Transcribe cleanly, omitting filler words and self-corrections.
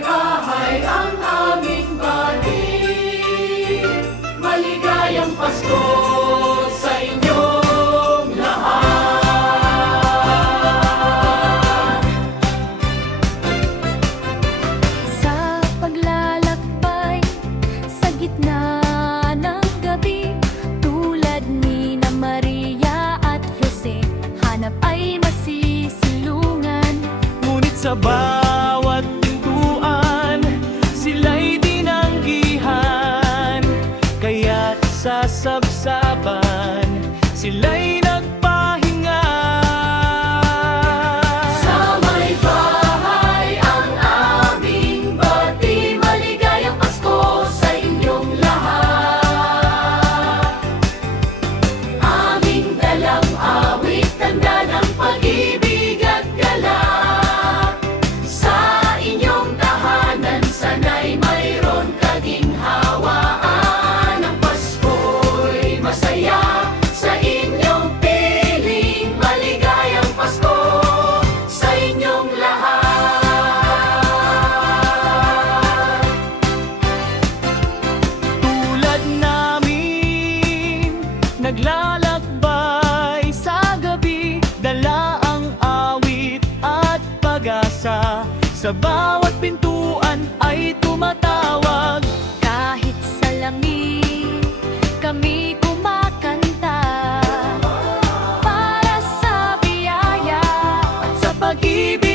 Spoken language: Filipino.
bahay ang aming bati. Maligayang Pasko sa inyong lahat. Sa paglalakbay sa gitna ng gabi, tulad ni na Maria at Jose, hanap ay masisilungan. Ngunit sa bawat pintuan, sila'y tinanggihan. Kaya't sa sabsaban, sila'y nagpahinga. Sa may bahay ang aming bati. Maligayang Pasko sa inyong lahat. Aming dalang awit, tanda ng pag-ibig at galak. Sa inyong tahanan, sana'y mayroon kaginhawaan. Ang Pasko'y masaya sa inyong piling. Maligayang Pasko sa inyong lahat. Tulad namin, naglalakbay sa gabi, dala ang awit at pag-asa. Sa bawat pintuan ay tumatawag. Kahit sa langit, kami kumakanta para sa biyaya Sa pag-ibig